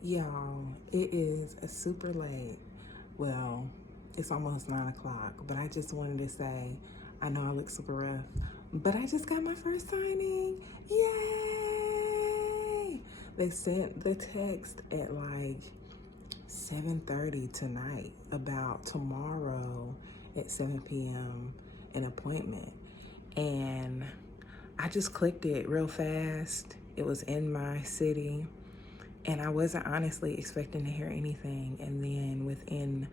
Y'all, it is a super late. Well, it's almost 9 o'clock, but I just wanted to say I know I look super rough, but I just got my first signing. Yay! They sent the text at like 7:30 tonight about tomorrow at 7 p.m. an appointment. And I just clicked it real fast. It was in my city. And I wasn't honestly expecting to hear anything. And then within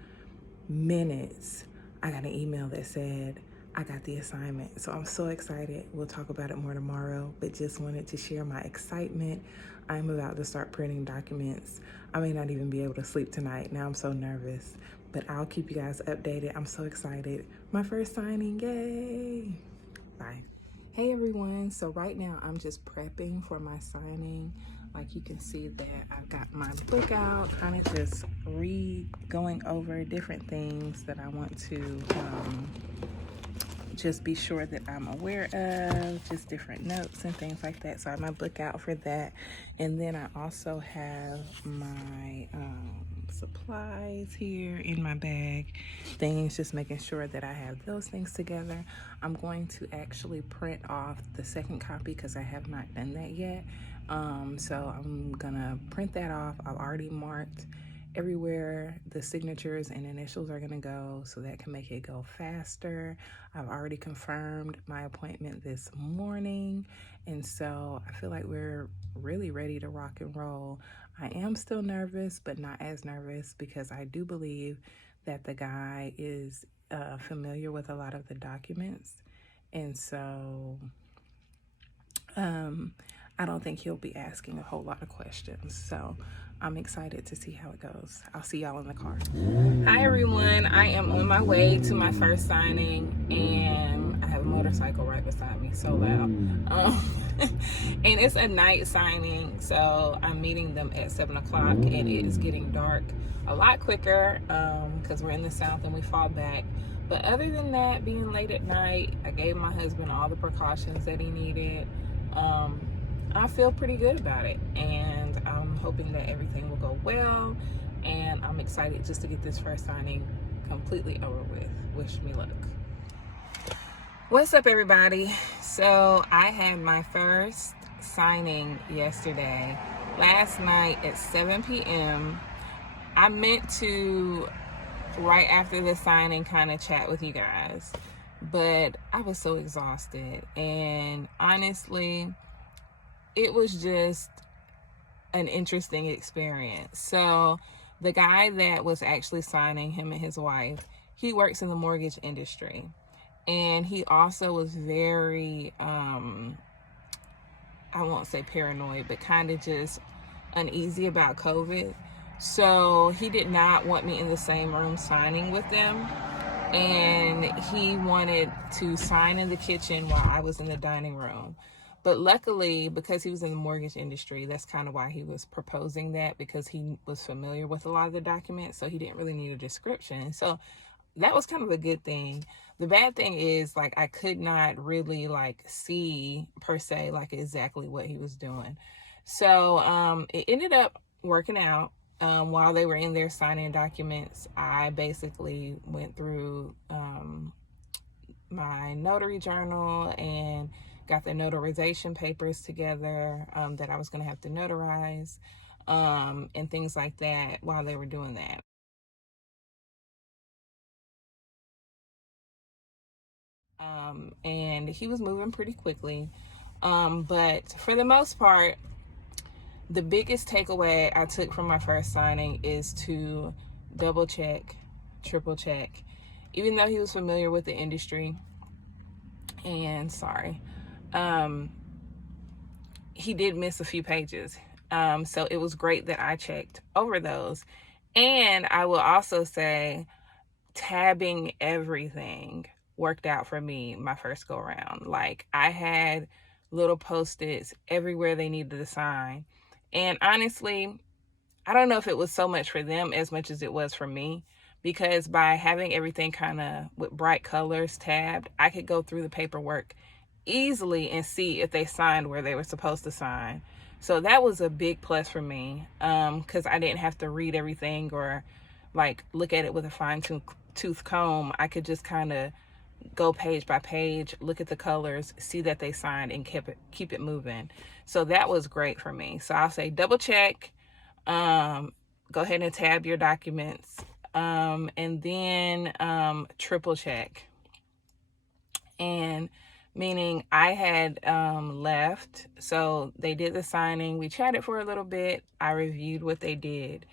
minutes, I got an email that said, I got the assignment. So I'm so excited. We'll talk about it more tomorrow, but just wanted to share my excitement. I'm about to start printing documents. I may not even be able to sleep tonight. Now I'm so nervous, but I'll keep you guys updated. I'm so excited. My first signing, yay! Bye. Hey everyone, so right now I'm just prepping for my signing. Like you can see that I've got my book out, kind of just going over different things that I want to just be sure that I'm aware of, just different notes and things like that. So I have my book out for that. And then I also have my supplies here in my bag, things, just making sure that I have those things together. I'm going to actually print off the second copy because I have not done that yet. So I'm gonna print that off. I've already marked everywhere the signatures and initials are gonna go so that can make it go faster. I've already confirmed my appointment this morning, and so I feel like we're really ready to rock and roll. I am still nervous, but not as nervous because I do believe that the guy is familiar with a lot of the documents, and so I don't think he'll be asking a whole lot of questions. So I'm excited to see how it goes. I'll see y'all in the car. Hi everyone, I am on my way to my first signing, and I have a motorcycle right beside me, so loud. And it's a night signing, so I'm meeting them at 7 o'clock, and it is getting dark a lot quicker because we're in the South and we fall back. But other than that, being late at night, I gave my husband all the precautions that he needed. I feel pretty good about it, and I'm hoping that everything will go well, and I'm excited just to get this first signing completely over with. Wish me luck. What's up everybody? So I had my first signing yesterday, last night at 7 p.m. I meant to, right after the signing, kind of chat with you guys, but I was so exhausted, and honestly, it was just an interesting experience. So the guy that was actually signing, him and his wife, he works in the mortgage industry, and he also was very I won't say paranoid, but kind of just uneasy about COVID. So he did not want me in the same room signing with them, and he wanted to sign in the kitchen while I was in the dining room. But luckily, because he was in the mortgage industry, that's kind of why he was proposing that, because he was familiar with a lot of the documents, so he didn't really need a description. So that was kind of a good thing. The bad thing is, like, I could not really like see per se like exactly what he was doing. So it ended up working out. While they were in there signing documents, I basically went through my notary journal and got the notarization papers together that I was going to have to notarize and things like that while they were doing that. And he was moving pretty quickly. But for the most part, the biggest takeaway I took from my first signing is to double check, triple check. Even though he was familiar with the industry, and he did miss a few pages. So it was great that I checked over those. And I will also say, tabbing everything worked out for me my first go around. Like, I had little post-its everywhere they needed to sign. And honestly, I don't know if it was so much for them as much as it was for me, because by having everything kind of with bright colors tabbed, I could go through the paperwork easily and see if they signed where they were supposed to sign. So that was a big plus for me, because I didn't have to read everything or like look at it with a fine-tooth comb. I could just kind of go page by page, look at the colors, see that they signed, and keep it moving. So that was great for me. So I'll say double check, go ahead and tab your documents, and then triple check. And meaning I had left, so they did the signing, we chatted for a little bit, I reviewed what they did,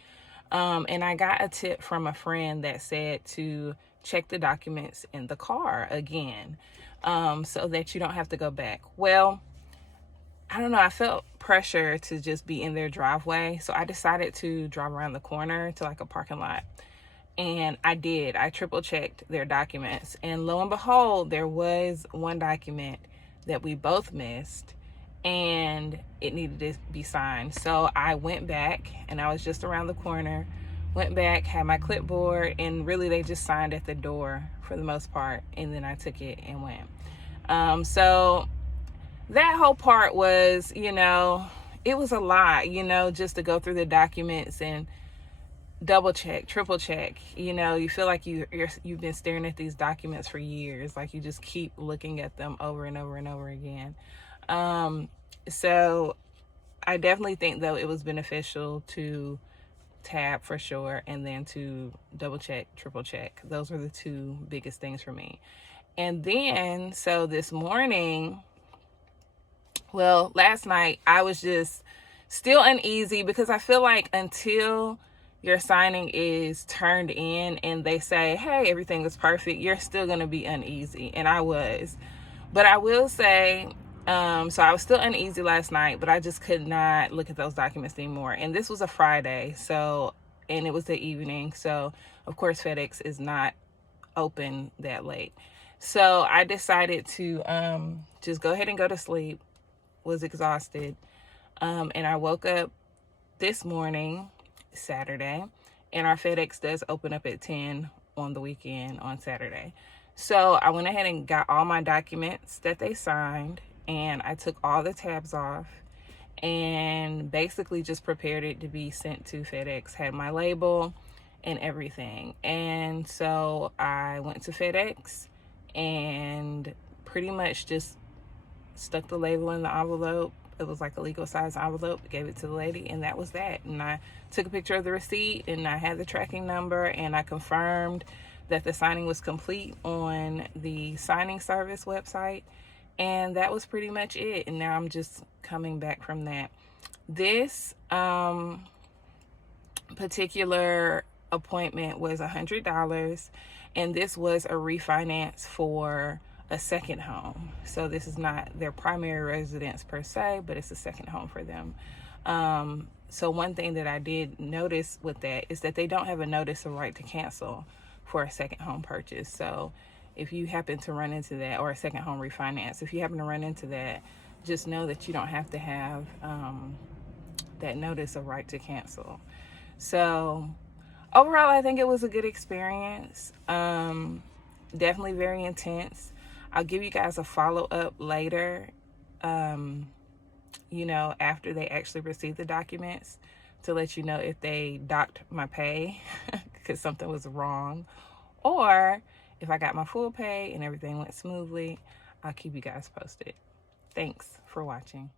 and I got a tip from a friend that said to check the documents in the car again, so that you don't have to go back. Well, I don't know, I felt pressure to just be in their driveway, so I decided to drive around the corner to like a parking lot. And I did. I triple checked their documents. And lo and behold, there was one document that we both missed and it needed to be signed. So I went back, and I was just around the corner, went back, had my clipboard, and really they just signed at the door for the most part. And then I took it and went. So that whole part was, it was a lot, just to go through the documents and double check, triple check. You feel like you've been staring at these documents for years. Like you just keep looking at them over and over and over again. So I definitely think though it was beneficial to tab for sure, and then to double check, triple check. Those were the two biggest things for me. And then, so this morning, last night, I was just still uneasy because I feel like until your signing is turned in and they say, hey, everything is perfect, you're still going to be uneasy. And I was. But I will say, so I was still uneasy last night, but I just could not look at those documents anymore. And this was a Friday, and it was the evening. So, of course, FedEx is not open that late. So I decided to just go ahead and go to sleep. Was exhausted. And I woke up this morning, Saturday, and our FedEx does open up at 10 on the weekend on Saturday. So I went ahead and got all my documents that they signed, and I took all the tabs off and basically just prepared it to be sent to FedEx, had my label and everything. And so I went to FedEx and pretty much just stuck the label in the envelope. It was like a legal size envelope, gave it to the lady, and that was that. And I took a picture of the receipt, and I had the tracking number, and I confirmed that the signing was complete on the signing service website, and that was pretty much it. And now I'm just coming back from that. This particular appointment was $100, and this was a refinance for a second home. So this is not their primary residence per se, but it's a second home for them. So one thing that I did notice with that is that they don't have a notice of right to cancel for a second home purchase. So if you happen to run into that, or a second home refinance, if you happen to run into that, just know that you don't have to have that notice of right to cancel. So overall, I think it was a good experience. Definitely very intense. I'll give you guys a follow-up later, after they actually receive the documents, to let you know if they docked my pay because something was wrong, or if I got my full pay and everything went smoothly. I'll keep you guys posted. Thanks for watching.